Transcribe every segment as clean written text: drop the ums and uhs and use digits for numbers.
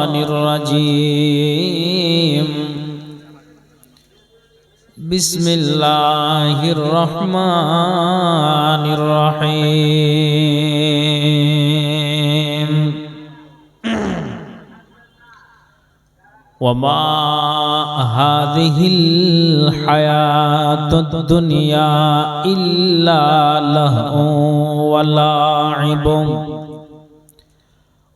الرجيم بسم الله الرحمن الرحيم وما هذه الحياة الدنيا إلا لهو ولعب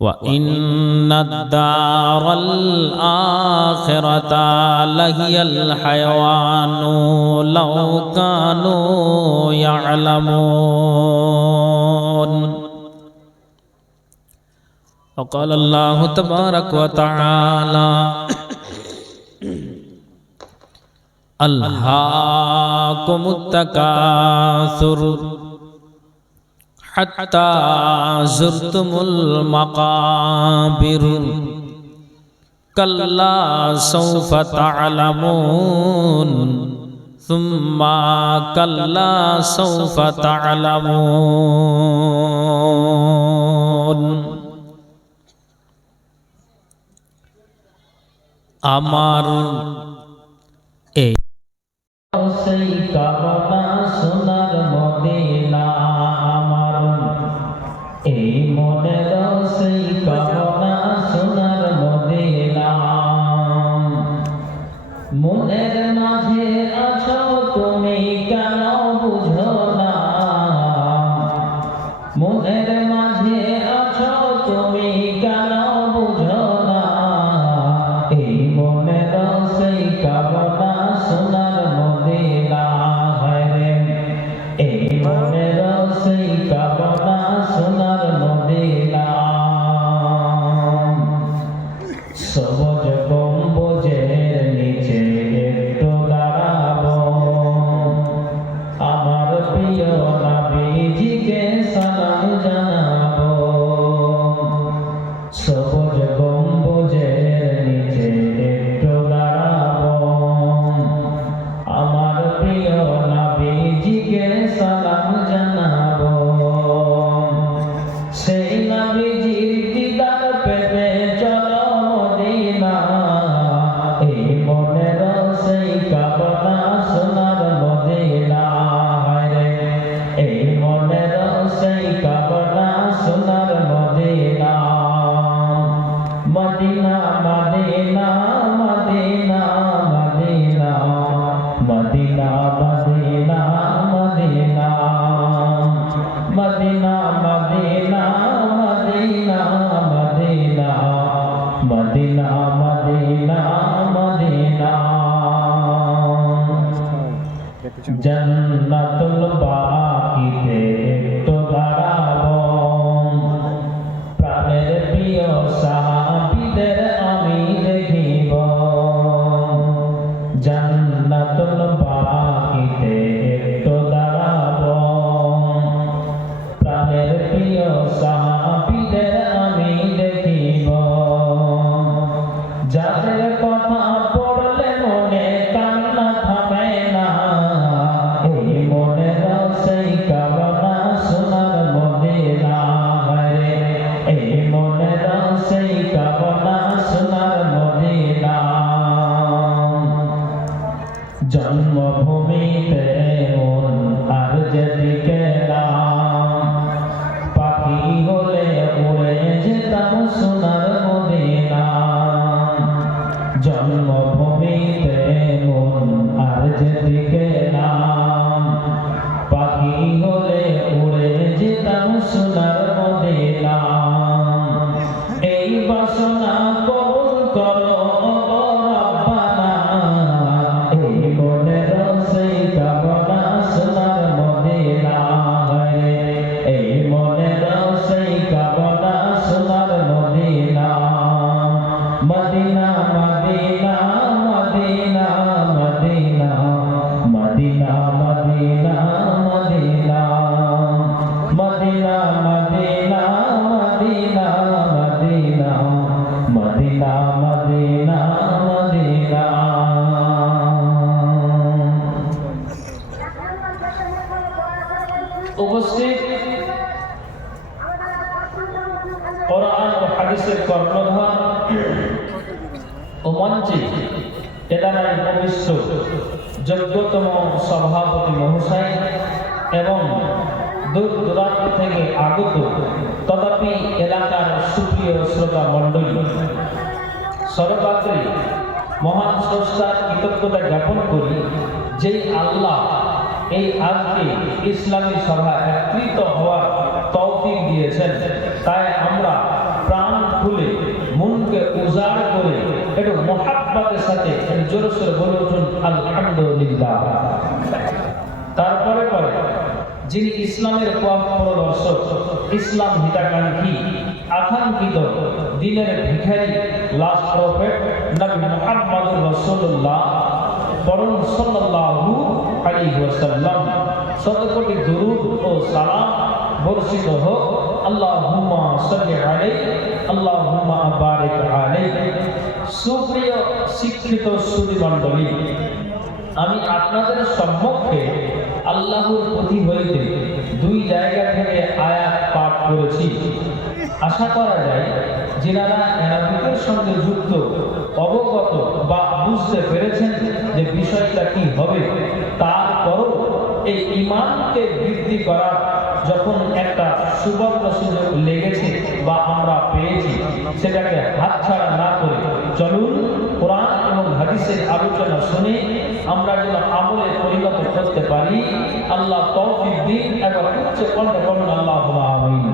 وإن الدار الآخرة لهي الحيوان لو كانوا يعلمون وقال الله تبارك وتعالى ألهاكم التكاثر حتى زرتم المقابر كلا سوف تعلمون ثم كلا سوف تعلمون আমার এই সেই কামনা সোনার মদিনা আমার এই মনের সেই কামনা সোনার মদিনা মনের মাঝে আছো তুমি কেন বুঝো না মনের মাঝে আছো তুমি কেন বুঝো না এই মনের সেই কামনা সোনার মদিনা হরে এই মনের সেই কামনা সোনার মদিনা সবুজ গম্বুজের নিচে একটু দাঁড়াবো আমার প্রিয় নবীজিকে সালাম জানাবো সবুজ গম্বুজের নিচে একটু দাঁড়াবো আমার প্রিয় নবীজিকে সালাম জানাবো সেই নবীজির দিদার পেতে চলো মদিনা এই মনের সেই কামনা সোনার মদিনা হরে এই মনের সেই কামনা সোনার Medina Medina Medina Medina Medina Medina Medina Medina Medina Medina Medina Medina Medina Medina Medina জান্নাতুল বাকিতে একটু দাঁড়াবো প্রাণের প্রিয় সাহাবীদের আমি দেখিব জান্নাতুল বাকিতে একটু দাঁড়াবো প্রাণের প্রিয় সাহাবীদের আমি দেখিব যাদের কথা পড়লে মনে কান্না থামে না এই মনের সেই কামনা সোনার মদিনা হরে এই মনের সেই কামনা সোনার মদিনা জন্মভূমিতে মন আর যেদিকে না পাখি হলে উড়ে যেতাম সোনার মদিনা জন্মভূমিতে মন আর যেদিকে না পাখি হলে উড়ে যেতাম সোনার মদিনা এই বাসনা কবুল করো রব্বানা এই মনের সেই কামনা সোনার মদিনা হরে এই মনের সেই কামনা সোনার Medina Medina Medina Medina Medina Medina Medina Medina Medina Medina Medina Medina Medina Medina Medina উপস্থিত কোরআন ও হাদিসের কর্ণধার মঞ্চে এলাকায় প্রবিষ্ট যোগ্যতম সভাপতি মহাশয় এবং দূর দূরান্ত থেকে আগত তথাপি এলাকার সুপ্রিয় শ্রোতা মণ্ডলী, সর্বাগ্রে মহান স্রষ্টার কৃতজ্ঞতা জ্ঞাপন করি যেই আল্লাহ এই আজকে ইসলামী সভা একত্রিত হওয়ার তৌফিক দিয়েছেন। তাই আমরা প্রাণ খুলে মনকে উজাড় করে একটু মোহাব্বতের সাথে জোরে সোরে বলে উঠুন আলহামদুলিল্লাহ। তারপরে পরে যিনি ইসলামের পথপ্রদর্শক, ইসলাম হিতাকাঙ্ক্ষী, আকাঙ্ক্ষিত দিনের ভিখারি, লাস্ট প্রফেট নবী মুহাম্মদুর রাসূলুল্লাহ পরম সাল্লাল্লাহু আলাইহি ওয়াসাল্লাম শত কোটি দুরূদ ও সালাম বর্ষিত হোক। আল্লাহুম্মা সাল্লি আলাইহি আল্লাহুম্মা বারিক আলাইহি। সুপ্রিয় শিক্ষিত সুধী মণ্ডলী, আমি আপনাদের সম্মুখে আল্লাহর প্রতি হইতে দুই জায়গা থেকে আয়াত পাঠ করেছি। আশা করা যায় যারা আরবিকের সঙ্গে যুক্ত, অবগত বা বুঝতে পেরেছেন যে বিষয়টা কি হবে। তারপরও এই ঈমানকে বৃদ্ধি করার যখন একটা সুবর্ণ সুযোগ লেগেছে বা আমরা পেয়েছি, সেটাকে হাতছাড়া না করে চলুন কোরআন এবং হাদিসের আলোচনা শুনে আমরা যেন আমলে পরিণত করতে পারি। আল্লাহ তৌফিক দিন। এবং উচ্চ কণ্ঠে বলুন আল্লাহুম্মা আমিন।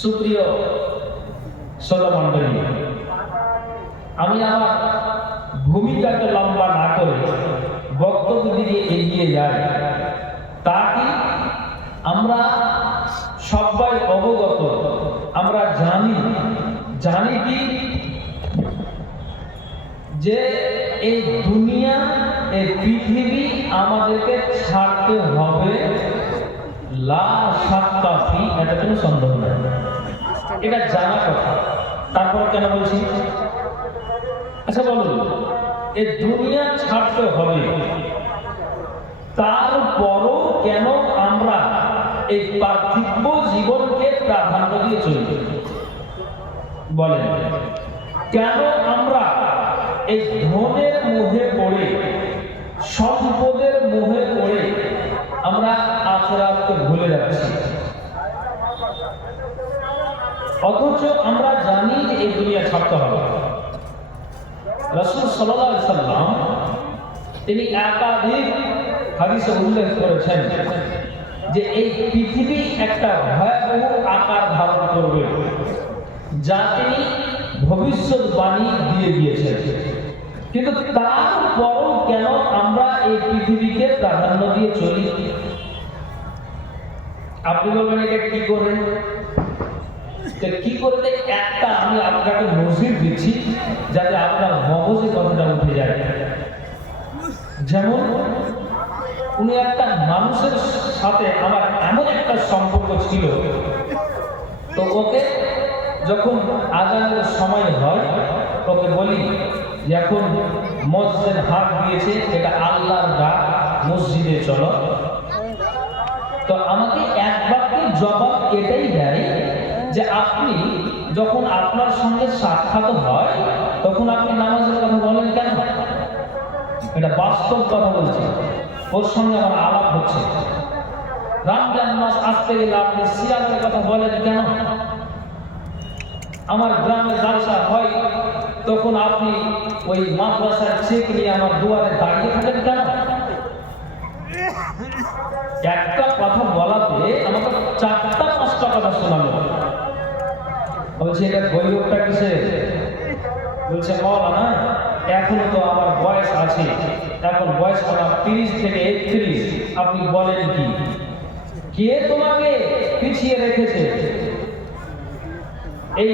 সুপ্রিয় শ্রোতা মণ্ডলী, আমি আমার ভূমিকাকে লম্বা না করে বক্তব্য দিকে এগিয়ে যাই। তা কি আমরা সবাই অবগত, আমরা জানি কি যে এই দুনিয়া, এই পৃথিবী আমাদেরকে ছাড়তে হবে, লা শাক্কা ফি, এটা কোনো সন্দেহ নেই, এটা জানা কথা। তারপর কেন বলছি? আচ্ছা বলুন, এই দুনিয়া ছাড়তে হবে, তারপরও কেন আমরা এই পার্থিব জীবনকে প্রাধান্য দিয়ে চলি? বলেন, কেন আমরা এই ধনের মোহে পড়ে, সম্পদের মোহে পড়ে আমরা আখিরাতকে ভুলে যাচ্ছি? অথচ আমরা জানি যে এই দুনিয়া ছাড়তে হবে। রাসূল সাল্লাল্লাহু আলাইহি সাল্লাম তিনি একাধিক হাদিসে উল্লেখ করেছেন যে এই পৃথিবী একটা ভয়াবহ আকার ধারণ করবে, যা তিনি ভবিষ্যৎবাণী দিয়ে দিয়েছেন। কিন্তু তারপরও কেন আমরা এই পৃথিবীকে প্রাধান্য দিয়ে চলি? আপনি বলবেন এটা কি করেন? কি করতে? একটা আমি আপনাকে নজির দিচ্ছি যাতে আপনার মগজে কথাটা উঠে যায়। যেমন উনি একটা মানুষের সাথে আমার এমন একটা সম্পর্ক ছিল, তো ওকে যখন আযানের সময় হয় ওকে বলি এখন মসজিদের হাত দিয়েছে, এটা আল্লাহর ডাক, মসজিদে চলো। তো আমাকে এক বাক্যের জবাব এটাই দেয় যে আপনি যখন আপনার সঙ্গে সাক্ষাৎ হয় তখন আপনি নামাজের কথা বলেন কেন? এটা বাস্তব কথা বলছি, ওর সঙ্গে আমার আলাপ হচ্ছে। রমজান মাস আসতে গেলে আপনি সিয়ামের কথা বলেন কেন? আমার গ্রামে জালসা হয় তখন আপনি ওই মাদ্রাসার চেক নিয়ে আমার দুয়ারে দাঁড়িয়ে থাকেন কেন? একটা কথা বলাতে আমাকে 4টা-5টা কথা শোনালো। বলছে এটা বই লোকটা কিসে? বলছে মাওলানা এখনো তো আমার বয়স আছে, এখন বয়স আমার 30 থেকে 31, আপনি বলেন কি? কে তোমাকে পিছিয়ে রেখেছে? এই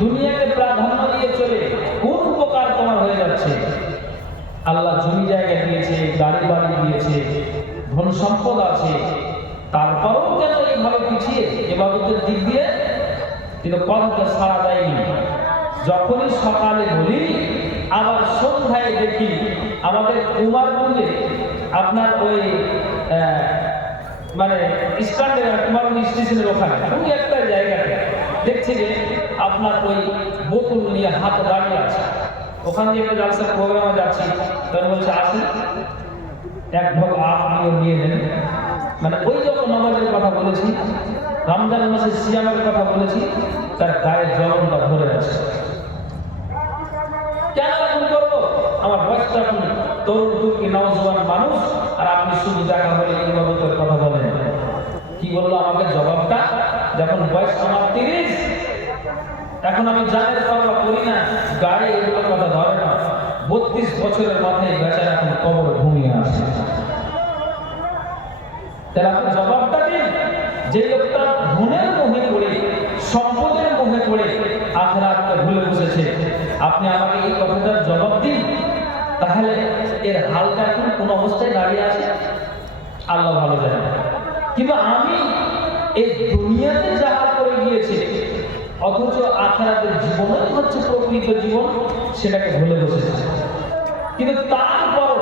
দুনিয়াকে প্রাধান্য দিয়ে চলে কোন উপকার তোমার হয়ে যাচ্ছে? আল্লাহ জমি জায়গা দিয়েছে, গাড়ি বাড়ি দিয়েছে, ধন সম্পদ আছে, তারপরেও কেন এইভাবে পিছিয়ে ইবাদতের দিক দিয়ে? কিন্তু কথাটা সারা দেয়নি। যখনই সকালে বলি আবার সন্ধ্যায় দেখি আমাদের কুমারগঞ্জে আপনার ওই মানে স্ট্যান্ডের কুমারগঞ্জ স্টেশনের ওখানে একটা জায়গাতে দেখছি যে আপনার ওই বোতল নিয়ে হাত দাঁড়িয়ে আছে, ওখান দিয়ে একটা জালসার প্রোগ্রামে যাচ্ছি, তখন বলছে আসেন এক ঢোক আপ নিয়ে নেন। মানে ওই যখন নামাজের কথা বলেছি, রমজান মাসে সিয়ামের কথা বলেছি, তার গায়ে জ্বলনটা ধরে আছে। কেন এরকম করবো? আমার বয়সটা এখন তরুণ তুর্কি নওজোয়ান মানুষ, আর আপনি শুধু দেখা হলে ইবাদতের কথা বলেন। কি বললো আমাকে জবাবটা? যখন বয়স আমার 30, এখন আমি জানের পাল্লা করি না, গায়ে এগুলো কথা ধরে না। 32 বছরের মাথায় বেচারা এখন কবরে ঘুমিয়ে আসে। তাহলে আপনি জবাবটা দিন। যে লোকটা ধনের মোহে পড়ে, সম্পদের মোহে পড়ে আখিরাতকে ভুলে বসেছে, আপনি আমাকে এই কথাটার জবাব দিন। তাহলে এর হালটা এখন কোন অবস্থায় দাঁড়িয়ে আছে আল্লাহ ভালো জানে। কিন্তু আমি এই দুনিয়াতে যাহা করে গিয়েছে, অথচ আখিরাতের জীবনই হচ্ছে প্রকৃত জীবন, সেটাকে ভুলে বসেছে। কিন্তু তারপর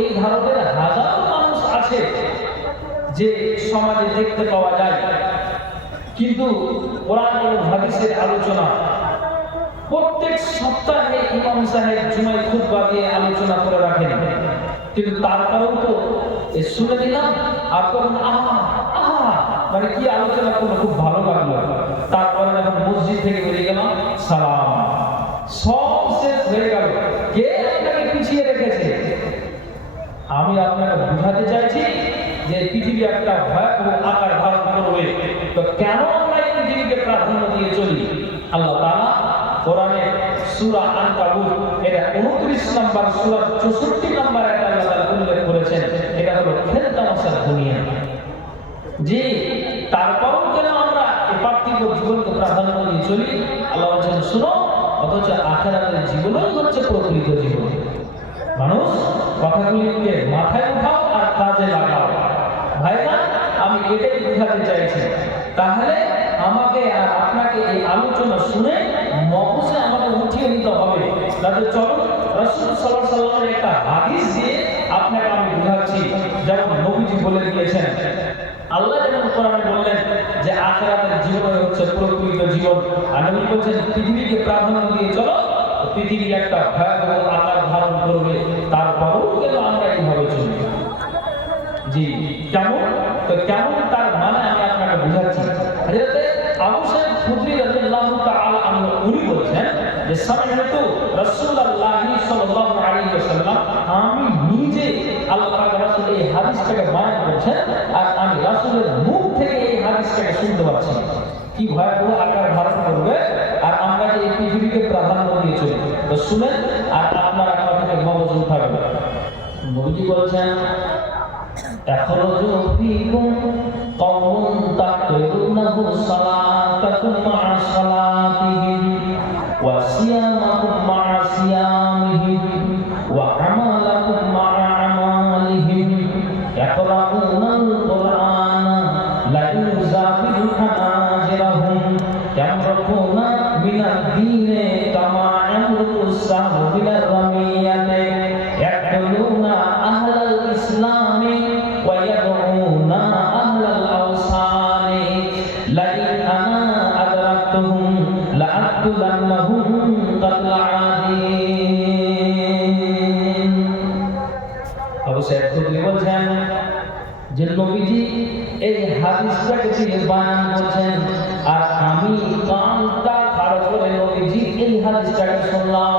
এই ধরনের হাজারো মানুষ আছে যে সমাজে দেখতে পাওয়া যায়, কিন্তু কোরআন এবং হাদিসের আলোচনা প্রত্যেক সপ্তাহে ইমাম সাহেব জুমায় খুতবা দিয়ে আলোচনা করে রাখেন, কিন্তু তারপরেও তো শুনে দিলাম আর তখন মানে কি আলোচনা করলো, খুব ভালো লাগলো। তারপরে যখন মসজিদ থেকে বেরিয়ে গেলাম, সালাম, সব শেষ হয়ে গেল। কে আপনাকে পিছিয়ে রেখেছে? আমি আপনাকে বুঝাতে চাইছি যে পৃথিবী একটা ভয়াবহ আকার ধারণ করবে, তো কেন আমরা এই পৃথিবীকে প্রাধান্য দিয়ে চলি? আল্লাহ তাআলা কোরআনে সূরা আনকাবুত এর 29 নম্বর সূরার 64 নম্বর আয়াতে আল্লাহ তাআলা উল্লেখ করেছেন, এটা হলো খেলতামাশার দুনিয়া। জি, তারপরও কেন আমরা এই পার্থিব জীবনকে প্রাধান্য দিয়ে চলি? আল্লাহ বলেন শুনো, অথচ আখিরাতের জীবনই হচ্ছে প্রকৃত জীবন। মানুষ কথাগুলিকে মাথায় উঠাও আর কাজে লাগাও। ভাইরা, আমি এটাই বোঝাতে চাইছি। তাহলে আমাকে আর আপনাকে এই আলোচনা শুনে মগজে আমাকে উঠিয়ে নিতে হবে। তাহলে চলুন রাসূল সাল্লাল্লাহু আলাইহি ওয়াসাল্লামের একটা হাদিস দিয়ে আপনাকে আমি বোঝাচ্ছি। যেমন নবীজি বলে দিয়েছেন, আল্লাহ যেমন কোরআনে বললেন যে আখিরাতের জীবন হচ্ছে প্রকৃত জীবন, আর নবী বলেছেন পৃথিবীকে প্রাধান্য দিয়ে চলো, পৃথিবী একটা ভয়াবহ আকার ধারণ করবে, তারপরও কেন আমরা এইভাবে চলি? জি, কেমন? তো কেমন তার মানে আমি আপনাকে বুঝাচ্ছি। হযরত আবু সাঈদ খুদরি রাদিয়াল্লাহু তাআলা আনহু উনি বলেছেন যে সামি'তু রাসূলুল্লাহ সাল্লাল্লাহু আলাইহি ওয়াসাল্লাম, আমি নিজে আল্লাহ পাক রাসূল এই হাদিসটাকে বয়ান করেছেন, আর আমি রাসূলের মুখ থেকে এই হাদিসটাকে শুনতে পাচ্ছি। কি ভয়াবহ আকার ধারণ করবে আর আমরা যে এই পৃথিবীকে প্রাধান্য দিয়ে চলি। তো শুনেন আর আপনার আমার থেকে মগজ উঠাবে। নবীজি বলেছেন, اخرجوا فيكم قوم تقرونه صلاتكم مع صلاتهم وصيامكم مع صيامهم وعملكم مع عمالهم يقرؤون القرآن لا يزافر حناجرهم يمرقون من الدين كما يمرق السهم من الرمية يقتلون أهل الإسلام ويدعون أهل الأوثان لئن أنا أدركتهم لأقتلنهم قتل عادين। আবু সাঈদ খুদরি বলেছেন যে নবীজি এই হাদিসটাকে তিনি বয়ান করেছেন, আর আমি কানটা খাড়া করে নবীজি এই হাদিসটাকে শুনলাম।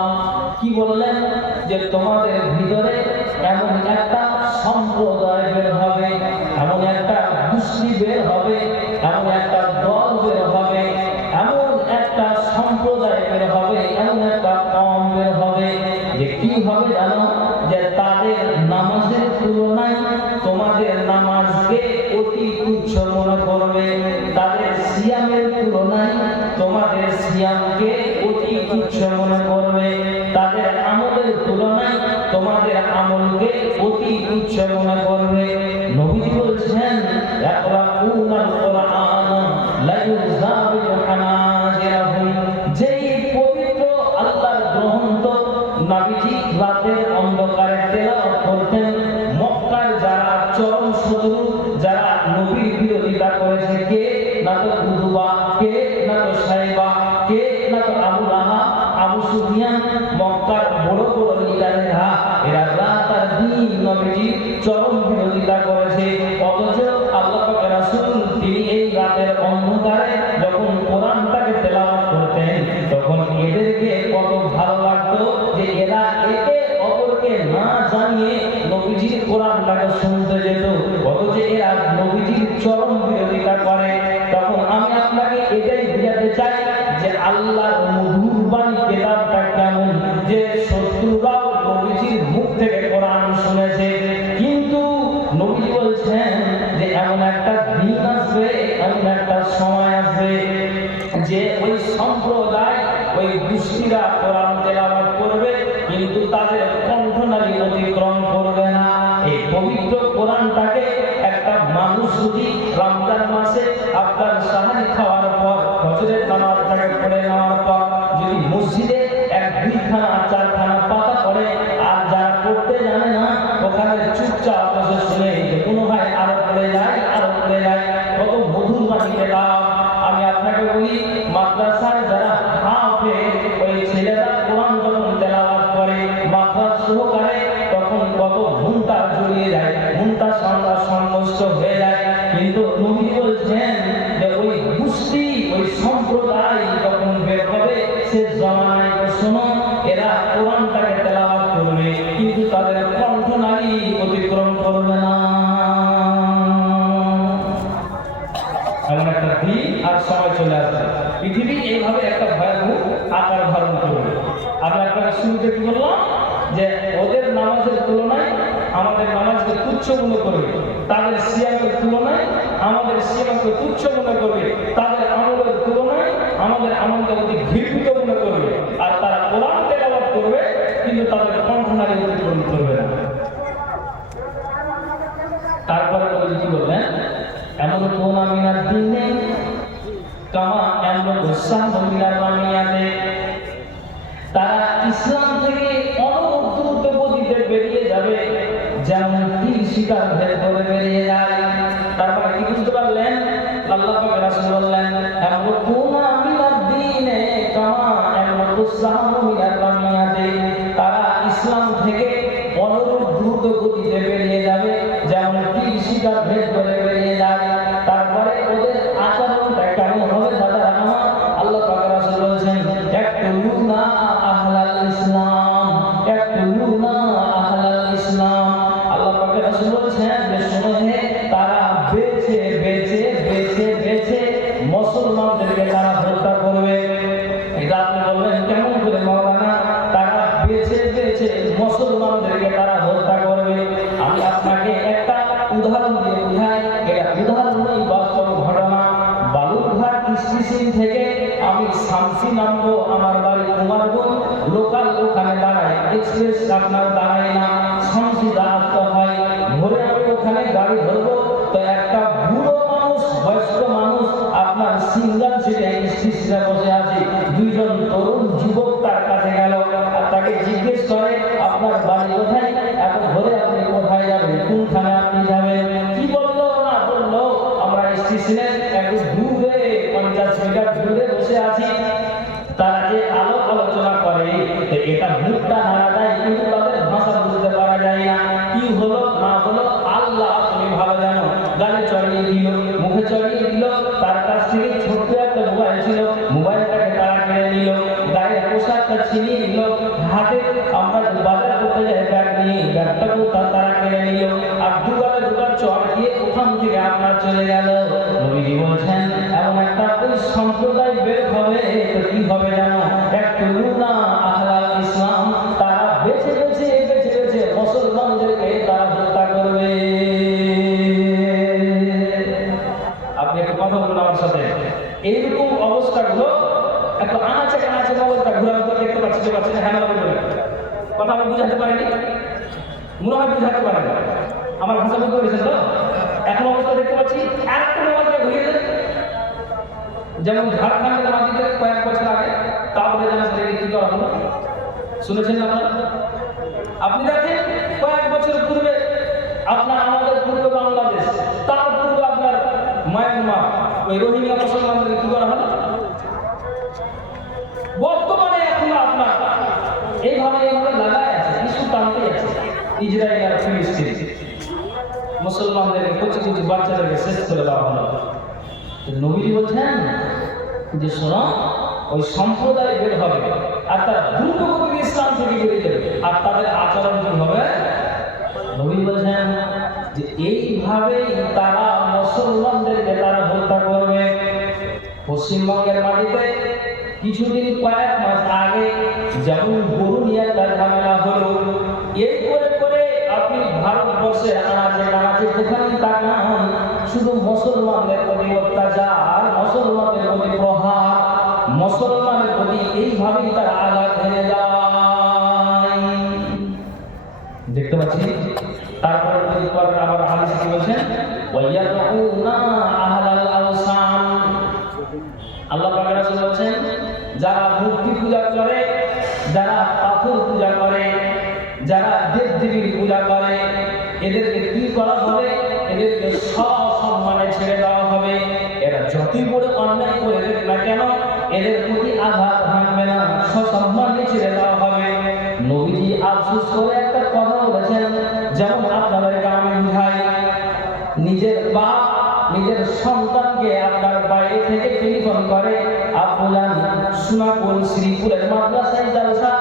কি বললেন? যে তোমাদের ভিতরে এমন একটা সম্প্রদায় বের হবে, এমন একটা গোষ্ঠী বের হবে, এমন একটা দল বের হবে, এমন একটা সম্প্রদায় বের হবে, এমন একটা কওম বের হবে, যে কি হবে জানো? যে তাদের নামাজের তুলনায় তোমাদের নামাজকে অতি তুচ্ছ মনে করবে, তাদের সিয়ামের তুলনায় তোমাদের সিয়ামকে অতি তুচ্ছ মনে করবে, তাদের আমলের তুলনায় তোমাদের আমলকে অতি তুচ্ছ মনে করবে। নবীজি বলছেন, ইয়াকরাউনাল কুরআন লা ইউযাবিরু হানাজিরাহুম, যেই পবিত্র আল্লাহর গ্রন্থ নবীজি রাতের অন্ধকারে তেলাওয়াত করতেন, মক্কার যারা চরম শত্রু, যারা নবীর বিরোধিতা করেছে, কে না তো উতবা, কে না তো সাইদ এরা তো আবু লাহাব, আবু সুফিয়ান, মক্কার বড় বড় লিডাররা, এরা রাত আর দিন নবীজির চরম বিরোধিতা করেছে। অথচ আল্লাহ পাকের রাসূল তিনি এই রাতের অন্ধকারে যখন কোরআনটাকে তেলাওয়াত করতেন, তখন এদেরকে কত ভালো লাগতো যে এরা একে অপরকে না জানিয়ে নবীজির কোরআনটাকে শুনতে যেত। অথচ এরা নবীজির চরম বিরোধিতা করে। তখন আমি আপনাকে এটাই বোঝাতে চাই যে আল্লাহর মধুর বাণী কিতাবটা কেমন, যে শত্রুরাও নবীজির মুখ থেকে কোরআন শুনেছে। কিন্তু নবী বলছেন যে এমন একটা দিন আসবে, এমন একটা সময় আসবে যে ওই সম্প্রদায়, ওই গোষ্ঠীরা কোরআন তেলাওয়াত করবে কিন্তু তাদের কণ্ঠনালী অতিক্রম করবে না। এই পবিত্র কোরআনটাকে একটা মানুষ যদি রমজান মাসে আপনার সাহারি খাওয়ার পর, ফজরের নামাজটাকে পড়ে নেওয়ার পর যদি মসজিদে এক দুইখানা চারখানা পাতা পড়ে, আর যারা পড়তে জানে না ওখানে চুপচাপ বসে শুনে যে কোনো ভাই আরো পড়ে যায়, আরো পড়ে যায়, কত মধুর বাণী কেতাব। আমি আপনাকে বলি, মাদ্রাসায় যারা হাফেজ ওই ছেলেরা কোরআন যখন তেলাওয়াত করে মাদ্রাস সহকারে, তখন কত ঘুমটা জড়িয়ে যায়, ঘুমটা সন্তুষ্ট হয়ে যায়। কিন্তু নবী বলছেন যে ওই গোষ্ঠী, ওই সম্প্রদায় যখন বের হবে সে জমানায় শোনো, এরা কোরআনটাকে তেলাওয়াত করবে কিন্তু তাদের কণ্ঠনালী অতিক্রম করবে না। এমন একটা দিন আর সময় চলে আসবে, পৃথিবী এইভাবে একটা ভয়াবহ আকার ধারণ করবে। আমি আপনাকে শুরুতে কি বললাম যে ওদের নামাজের তুলনায় আমাদের নামাজকে তুচ্ছ মনে করবে, তাদের সিয়ামের তুলনায় আমাদের সিয়ামকে তুচ্ছ মনে করবে, তাদের আমলের তুলনায় আমাদের আমলকে অতি ঘৃণিত মনে করবে। আর তারা কোরআন তেলাওয়াত করবে কিন্তু তাদের কণ্ঠনালী অতিক্রম করবে না। তারপরে নবী কি বললেন, এমন কোন মিনার দিনে কামা এমন গোসাম মিনার মামিয়াতে, তারা ইসলাম থেকে অনবদ্রুত গতিতে বেরিয়ে যাবে যেমন তীর শিকার ভেদ করে বেরিয়ে যায়। তারপরে কি বুঝতে পারলেন? আল্লাহ পাক রাসূল বললেন, এমন কোন মিনার দিনে কামা এমন গোসাম মিনার মামিয়াতে, তারা ইসলাম থেকে অনবদ্রুত গতিতে বেরিয়ে যাবে যেমন তীর শিকার ভেদ করে বেরিয়ে যায়। তারপরে ওদের আচরণটা কেমন হবে দাদা আমার? আল্লাহ পাক রাসূল বলেছেন, ইয়াকতুলুনা আহলাল ইসলাম, ইয়াকতুলুনা আহলাল ইসলাম। আল্লাহ পাক রাসূল বলেছেন যে শোনো হে, তারা বেছে বেছে বেছে বেছে মুসলমানদেরকে তারা হত্যা করবে। এটা আপনি বলবেন কেমন করে মাওলানা? তারা বেছে বেছে মুসলমানদেরকে তারা হত্যা করবে। আমি আপনাকে একটা উদাহরণ দিয়ে বুঝাই, এটা উদাহরণ নয়, বাস্তব ঘটনা। বালুরঘাট স্টেশন থেকে আমি শামসি নামবো, আমার বাড়ি কুমারগঞ্জ, লোকাল ওখানে দাঁড়ায়, এক্সপ্রেস আপনার দাঁড়ায় না, শামসি দাঁড়াতে হয়। ভোরে আমি ওখানে গাড়ি ধরবো, তো একটা বুড়ো মানুষ, বয়স্ক মানুষ আপনার সিঙ্গল সিটে স্টেশনে বসে আছে। দুইজন তরুণ যুবক তার কাছে গেল আর তাকে জিজ্ঞেস করে, আপনার বাড়ি কোথায়? এত ভোরে আপনি কোথায় যাবেন? কোনখানে আপনি যাবেন? কি বললো না বললো, আমরা স্টেশনে একটু দূরে 50 মিটার দূরে বসে আছি। তারা যে আলোচনা করে এটা মুখটা নাড়া দেয় কিন্তু তাদের ভাষা বুঝতে পারা যায় না। কি হলো না হলো আল্লাহ তুমি ভালো জানো। গালে চড়িয়ে দিল, মুখে চড়িয়ে দিল, তার কাছ থেকে ছোট্ট একটা মোবাইল ছিল, মোবাইলটাকে তারা কেড়ে নিল, গায়ের পোশাকটা ছিনিয়ে নিল, হাতে আমরা বাজার করতে যাই ব্যাগ নিয়ে, ব্যাগটাকেও তারা কেড়ে নিল, আর দুগালে দুগাল চড় দিয়ে ওখান থেকে আপনার চলে গেল। নবীজি বলছেন এমন একটা ওই সম্প্রদায় বের হবে, তো কি হবে জানো? ইয়াকতুলুনা আহলাল ইসলাম, তারা বেছে বেছে বেছে বেছে মুসলমানদেরকে তারা হত্যা করবে। আপনি একটা কথা বলুন আমার সাথে, এইরকম অবস্থাগুলো একটু আনাচে কানাচে অবস্থা ঘুরার তো দেখতে পাচ্ছি না? হ্যাঁ কথা আমি বুঝাতে পারিনি, মনে হয় বুঝাতে পারেন, আমার ভাষা বুঝতে পেরেছেন তো? এখন অবস্থা দেখতে পাচ্ছি একটা মোবাইলটা ঘুরিয়ে দেন, যেমন ঝাড়খণ্ডের মাটিতে কয়েক বছর আগে তারপরে জানা কি করা হলো, শুনেছেন না? আপনি দেখেন কয়েক বছর পূর্বে আপনার আমাদের পূর্ব বাংলাদেশ, তার পূর্বে আপনার মায়ানমার, ওই রোহিঙ্গা মুসলমানদের কি করা হলো? বর্তমানে এখন আপনার এইভাবে লাগাই আছে, কিছু টানতে আছে ইসরায়েল আর ফিলিস্তিন। মুসলমানদের কচি কচি বাচ্চাদেরকে শেষ করে দেওয়া হলো। নবী বলছেন যে শোনো, ওই সম্প্রদায় বের হবে আর তারা দ্রুত গতিতে ইসলাম থেকে বেরিয়ে যাবে, আর তাদের আচরণ কি হবে? নবী বলছেন যে এইভাবেই তারা মুসলমানদেরকে তারা হত্যা করবে। পশ্চিমবঙ্গের মাটিতে কিছুদিন কয়েক মাস আগে যেমন গরু নিয়ে একটা ঝামেলা হলো, এই করে করে আপনি ভারতবর্ষে আনাচে কানাচে যেখানে তাকান শুধু মুসলমানদের প্রতি অত্যাচার, মুসলমানদের প্রতি প্রহার, মুসলমানের প্রতি এইভাবেই তারা আঘাত হেরে যায়, দেখতে পাচ্ছি। তারপরে আবার হাদিসে কি বলছেন? ওয়ায়াদউনা আহলাল আওসান, আল্লাহ পাক রাসূল বলেন যারা মূর্তি পূজা করে, যারা পাথর পূজা করে, যারা দেব দেবীর পূজা করে, এদেরকে কি করা হবে? এদেরকে সসম্মানে ছেড়ে দেওয়া হবে। এরা যতই বড় অন্যায় করে দেখ না কেন, এদের প্রতি আঘাত ভাঙবে না, সসম্মানে ছেড়ে দেওয়া হবে। নবীজি আফসোস করে একটা কথা বলেছেন, যেমন আপনাদেরকে আমি বুঝাই, নিজের বাপ নিজের সন্তানকে আপনার বাইরে থেকে টেলিফোন করে, আপনার সোনাপুর শ্রীপুরের মাদ্রাসায় জালসা,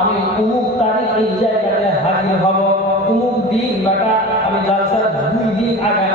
আমি অমুক তারিখ এই জায়গাতে হাজির হব, অমুক দিন বেটা আমি জালসার 2 দিন আগে